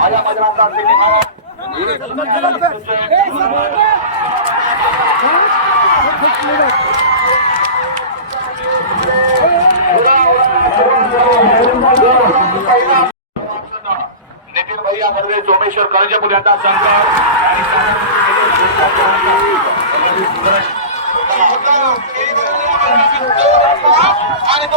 आया मैदानाचा नितीन भैया बर्वे सोमेश्वर करंजपूर यांचा संघ आणि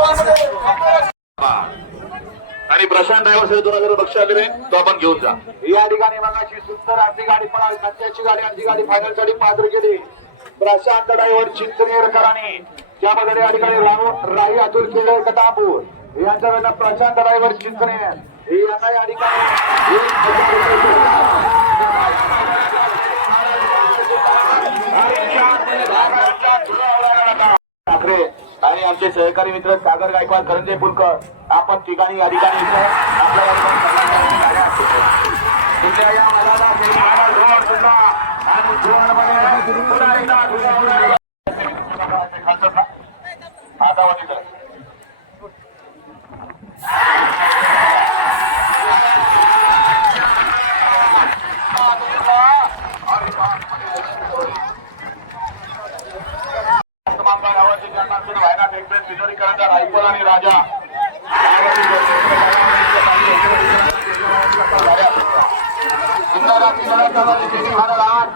आणि प्रशांत ड्रायव्हर दोन हजार बक्षीस आलेले तो आपण घेऊन जा. या ठिकाणी मगाशी सुंदर अर्धी गाडी पण आली गाडी अर्धी गाडी फायनलसाठी पात्र केली. प्रशांत ड्रायव्हर चिंचनेरकरांनी त्यामध्ये या ठिकाणी राहून राही अतुल केले कटापूर. वेळेला प्रशांत ड्रायव्हर चिंचनेर हे यांना या ठिकाणी एक हजार रुपये पुरस्कार. ठाकरे आणि आमचे सहकारी मित्र सागर गायकवाड करंजे पुलकर आपण ठिकाणी या ठिकाणी इथं आपल्या या मुलाला व्हायनाट रायफल आणि राजा. आठ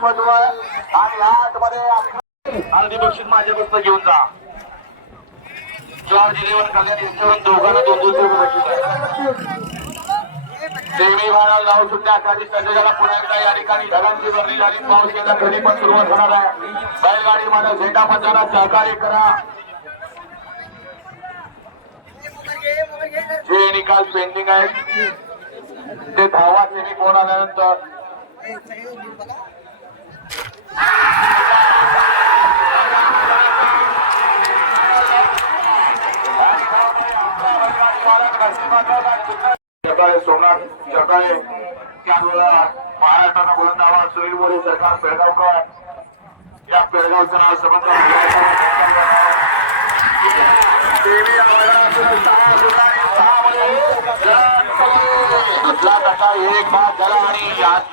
आणि आठमध्ये बक्षीस माझ्या घेऊन जा. जॉर्ज कल्याण यांच्यावरून दोघांना दोन दोन रुपये बक्षीस आहे. सेमी सज्जला पुन्हा एकदा या ठिकाणी ढगांची गर्दी झाली पाऊस गेला घरी पण सुरुवात होणार आहे. बैलगाडी पंचाला सहकार्य करा. जे निकाल पेंडिंग आहेत ते धावा सेमी कोण आल्यानंतर जगाळे सोमनाथ जगाळे त्यावेळेला महाराष्ट्राचा बुलंद सुनील मोरे सरकार पेडगावकर. या पेडगावचं नाव समजलं. एक बाद झाला आणि यात